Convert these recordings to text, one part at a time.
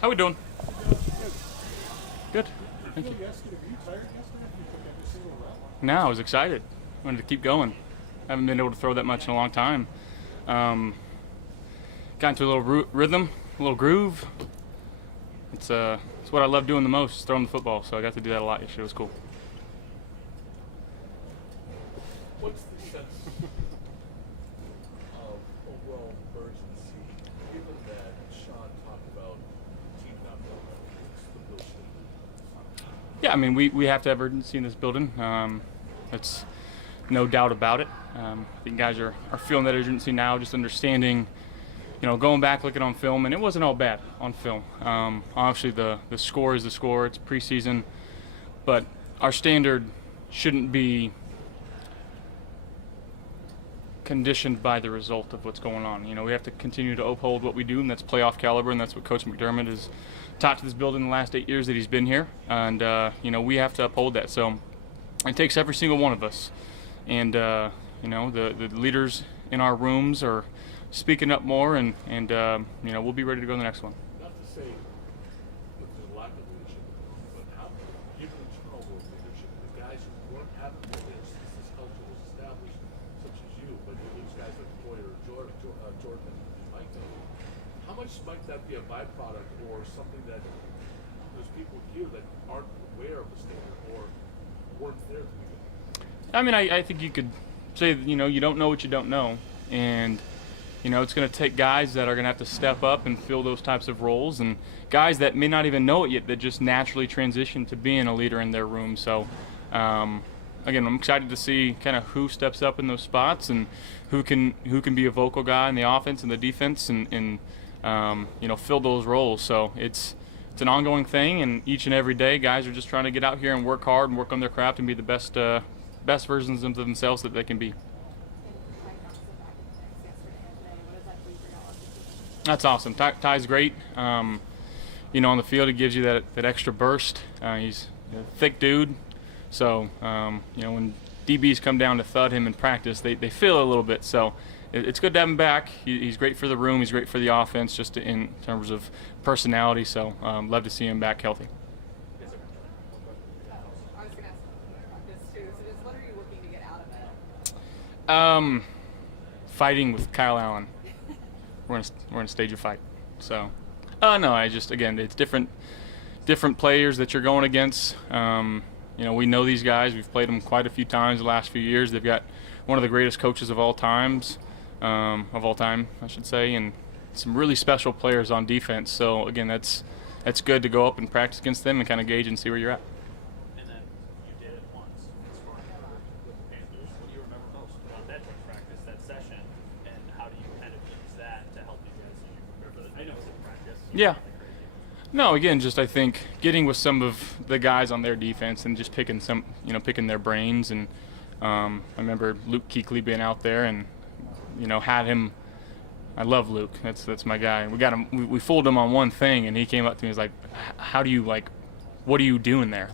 How we doing? Good. Thank you. No, I was excited. Wanted to keep going. Haven't been able to throw that much in a long time. Got into a little rhythm, a little groove. It's what I love doing the most, throwing the football. So I got to do that a lot yesterday. It was cool. What's the sense of overall urgency, given that Sean talked about team not the bullshit? Yeah, I mean, we have to have urgency in this building. That's no doubt about it. I think guys are feeling that urgency now, just understanding, going back, looking on film, and it wasn't all bad on film. Obviously, the score is the score. It's preseason. But our standard shouldn't be conditioned by the result of what's going on. We have to continue to uphold what we do, and that's playoff caliber, and that's what Coach McDermott has taught to this building the last 8 years that he's been here. And, we have to uphold that. So it takes every single one of us. And, the leaders in our rooms are speaking up more, and we'll be ready to go to the next one. Not to say that there's a lack of leadership, but how, given the turnover of leadership, the guys who weren't having this culture was established, such as you, but you lose guys like Boyer, Jordan, and Mike. How much might that be a byproduct or something that there's people here that aren't aware of the standard or weren't there to begin? I mean, I think you could say that, you don't know what you don't know. And, it's going to take guys that are going to have to step up and fill those types of roles, and guys that may not even know it yet that just naturally transition to being a leader in their room. So, again, I'm excited to see kind of who steps up in those spots and who can be a vocal guy in the offense and the defense and fill those roles. So it's an ongoing thing, and each and every day guys are just trying to get out here and work hard and work on their craft and be the best versions of themselves that they can be. That's awesome. Ty's great. On the field, he gives you that extra burst. He's a thick dude. So, when DBs come down to thud him in practice, they feel a little bit. So it's good to have him back. He's great for the room. He's great for the offense, just in terms of personality. So love to see him back healthy. I was going to ask about this too. So just what are you looking to get out of it? Fighting with Kyle Allen. We're in a stage of fight. So, no, it's different players that you're going against. We know these guys. We've played them quite a few times the last few years. They've got one of the greatest coaches of all time, I should say, and some really special players on defense. So again, that's good to go up and practice against them and kind of gauge and see where you're at. And then you did it once. As far as with the Panthers, what do you remember most about that joint practice, that session, and how do you kind of use that to help you guys as you prepare for it? I know it's in practice. Yeah. No, again, just I think getting with some of the guys on their defense and just picking their brains. And I remember Luke Kuechly being out there and, had him. I love Luke. That's my guy. We got him. We fooled him on one thing, and he came up to me and was like, "How do you what are you doing there?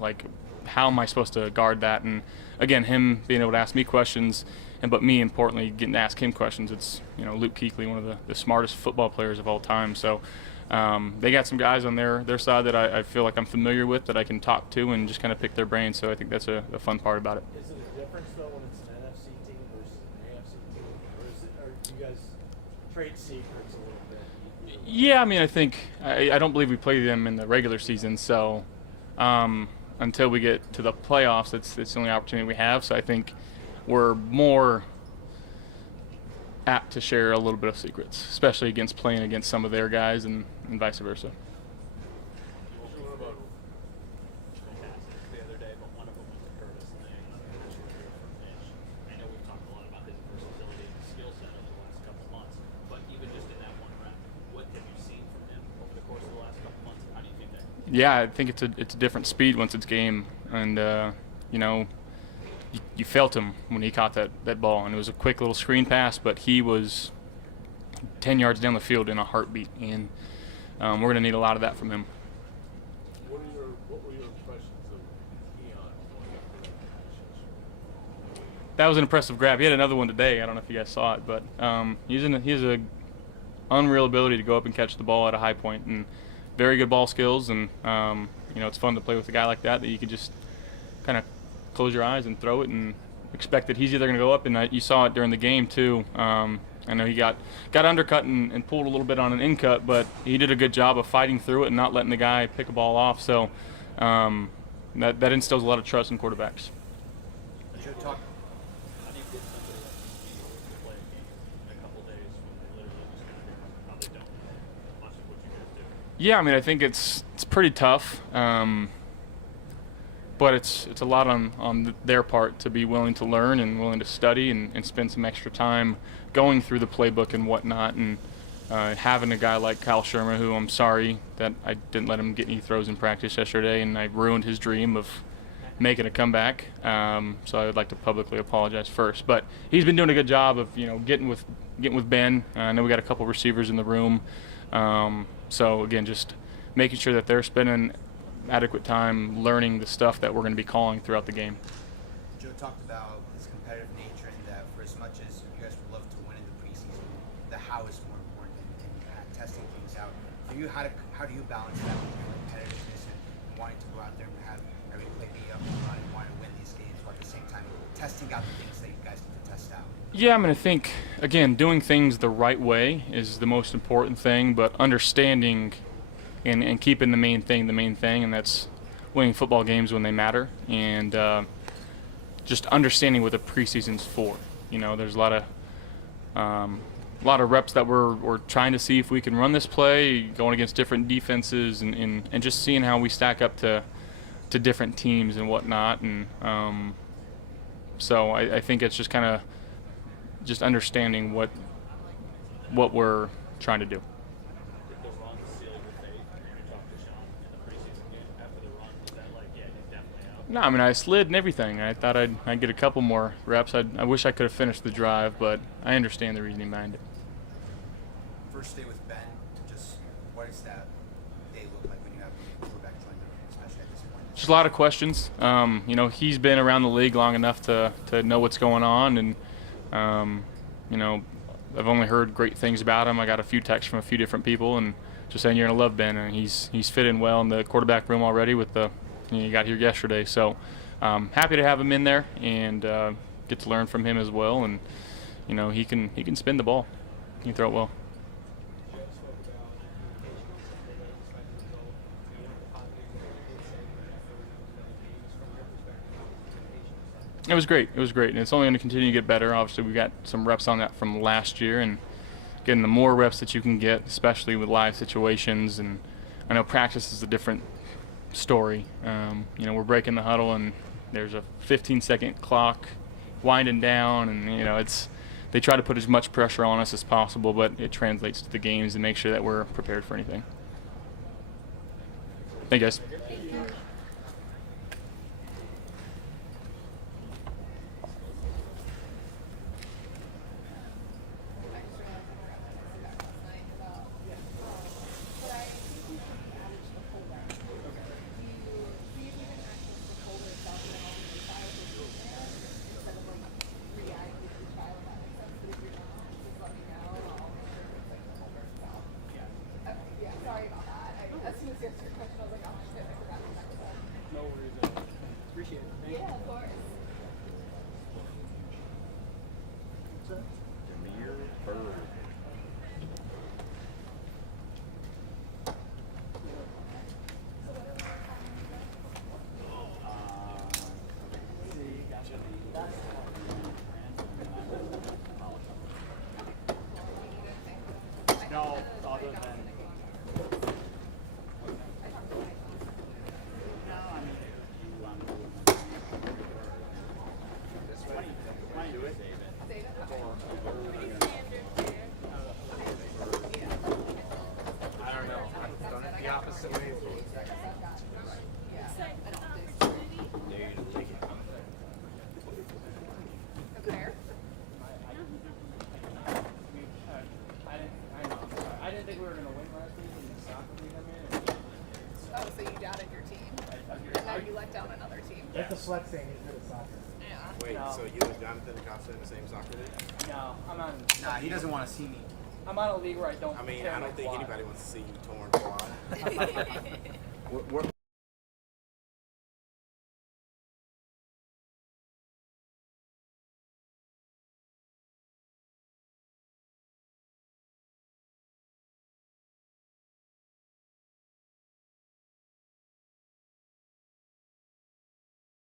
How am I supposed to guard that?" And again, him being able to ask me questions, but me importantly getting to ask him questions. It's Luke Kuechly, one of the smartest football players of all time. So they got some guys on their side that I feel like I'm familiar with, that I can talk to and just kind of pick their brains. So I think that's a fun part about it. Is it a difference though when it's an NFC team versus an AFC team, or do you guys trade secrets a little bit? Yeah, I mean, I think I don't believe we play them in the regular season, so until we get to the playoffs, it's the only opportunity we have. So I think we're more apt to share a little bit of secrets, especially playing against some of their guys and vice versa. Fantastic the other day, but one of them was Curtis, and they I know we've talked a lot about his versatility and skill set over the last couple months, but even just in that one rep, what have you seen from him over the course of the last couple months? How do you think that? Yeah, I think it's a different speed once it's game, and you felt him when he caught that ball, and it was a quick little screen pass, but he was 10 yards down the field in a heartbeat, and we're going to need a lot of that from him. What were your impressions of Keon? That was an impressive grab. He had another one today. I don't know if you guys saw it, but he's a unreal ability to go up and catch the ball at a high point, and very good ball skills. And it's fun to play with a guy like that you can just kind of close your eyes and throw it and expect that he's either going to go up. And you saw it during the game too. I know he got undercut and pulled a little bit on an in cut, but he did a good job of fighting through it and not letting the guy pick a ball off. So that instills a lot of trust in quarterbacks. Joe, talk. How do you get somebody like to play a game in a couple days when they literally just kind of probably don't know much of what you guys do? Yeah, I mean, I think it's pretty tough, but it's a lot on their part to be willing to learn and willing to study and spend some extra time going through the playbook and whatnot. And having a guy like Kyle Shermer, who I'm sorry that I didn't let him get any throws in practice yesterday, and I ruined his dream of making a comeback. So I would like to publicly apologize first. But he's been doing a good job of getting with Ben. I know we got a couple receivers in the room. So again, just making sure that they're spending adequate time learning the stuff that we're going to be calling throughout the game. Joe talked about his competitive nature and that for as much as you guys would love to win in the preseason, the how is more important than testing things out. For you, how do you balance that with your competitiveness and wanting to go out there and have every play be up and run and wanting to win these games, while at the same time testing out the things that you guys need to test out? Yeah, I mean, I think, again, doing things the right way is the most important thing, but understanding and keeping the main thing, and that's winning football games when they matter, and just understanding what the preseason's for. There's a lot of reps that we're trying to see if we can run this play, going against different defenses, and just seeing how we stack up to different teams and whatnot. And so I think it's just kind of just understanding what we're trying to do. Did the run seal your fate when you talked to Sean in the preseason game after the run? Was that like, yeah, he's definitely out? No, I mean, I slid and everything. I thought I'd get a couple more reps. I wish I could have finished the drive, but I understand the reasoning behind it. First day with Ben, just what does that day look like when you have a quarterback join them, especially at this point? Just a lot of questions. He's been around the league long enough to know what's going on, and I've only heard great things about him. I got a few texts from a few different people, and just saying you're gonna love Ben, and he's fit in well in the quarterback room already. He got here yesterday, so happy to have him in there and get to learn from him as well. And he can spin the ball, he can throw it well. It was great, and it's only going to continue to get better. Obviously, we got some reps on that from last year, and getting the more reps that you can get, especially with live situations. And I know practice is a different story. We're breaking the huddle, and there's a 15-second clock winding down, and they try to put as much pressure on us as possible, but it translates to the games and make sure that we're prepared for anything. Thank you, guys. No, other than. I don't know. I've done it the opposite way. I didn't think we were going to win last week in the soccer league I'm in. Oh, so you doubted your team, and now you let down another team. That's a sweat thing. He's good at soccer. Yeah. Wait, No. so you and Jonathan Acosta in the same soccer league? No, I'm on. Nah, he doesn't want to see me. I'm on a league where I don't. I mean, tear I my don't think quad. anybody wants to see you torn quad. We're